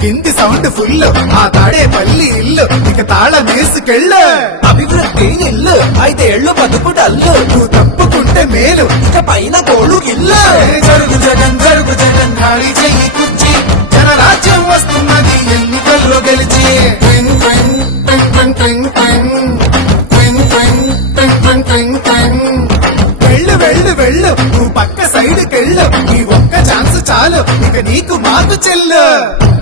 కింది sound full. ఆ తాడే పల్లి ఇల్లు ఇక తాళమేసుకెళ్ళ అభివృద్ధి నిల్లు ఐదేళ్ళు బతుకు డల్లు. నువ్వు తప్పుకుంటే మేలు ఇక పైన కోళ్ళు ఇల్లు జరుగు జగన్ జరుగు జగన్ ఖాళీ చెయ్యి కుర్చి. జనరాజ్యం వస్తున్నది ఎన్నికల్లో గెలిచి. వెళ్ళు నువ్వు పక్క సైడ్కెళ్ళు. నీ ఒక్క ఛాన్స్ చాలు ఇక నీకు మాకు చెల్లు.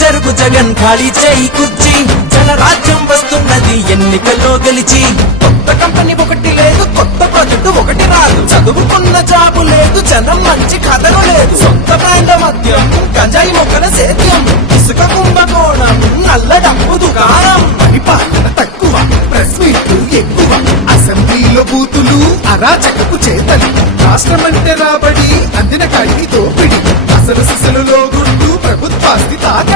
జరుగు జగన్ ఖాళీ చేయి కుర్చీ. జనరాజ్యం వస్తున్నది ఎన్నికల్లో గెలిచి. కొత్త కంపెనీ ఒకటి లేదు కొత్త ప్రాజెక్టు ఒకటి రాదు. చదువుకున్న జాబు లేదు జనం మంచి కథలు లేదు. సొంత బ్రాండ్ మద్యం గంజాయి మొక్కల సేద్యం. ఇసుక కుంభకోణం నల్ల డబ్బు దుకాణం. పరిపాలన తక్కువ ప్రెస్ మీట్లు ఎక్కువ. అసెంబ్లీలో బూతులు అరాచకపు చేతలు. రాష్ట్రం అంటే రాబడి అందిన కాడికి దోపిడి. అసలు సిసలులో గుర్తు ప్రభుత్వాస్తి తాకట్టు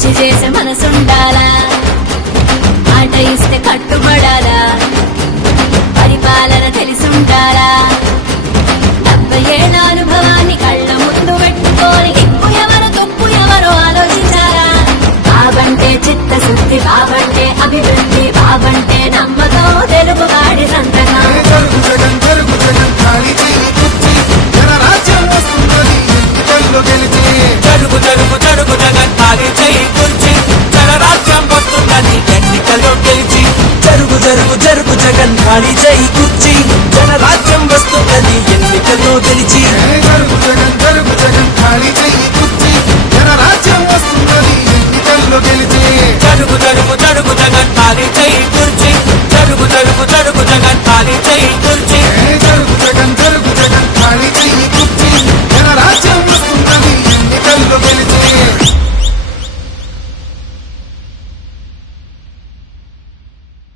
మంచి చేసే మనసుండాలా? మాట ఇస్తే కట్టుబడాలా? పరిపాలన తెలిసుండాలా? డెబ్బై అనుభవాన్ని ముందు ఎవరో ఆలోచించారా చిత్తశుద్ధి అభివృద్ధి తెలుగు గెలిచి గాలి జై కుర్చి. జనరాజ్యం వస్తున్నది ఎన్నికల్లో గెలిచి. జరుగు జగన్ జరుగు జగన్ ఖాళీ జై కుర్చి. జనరాజ్యం వస్తున్నది ఎన్నికల్లో గెలిచి జరుగు జరుగు జరుగు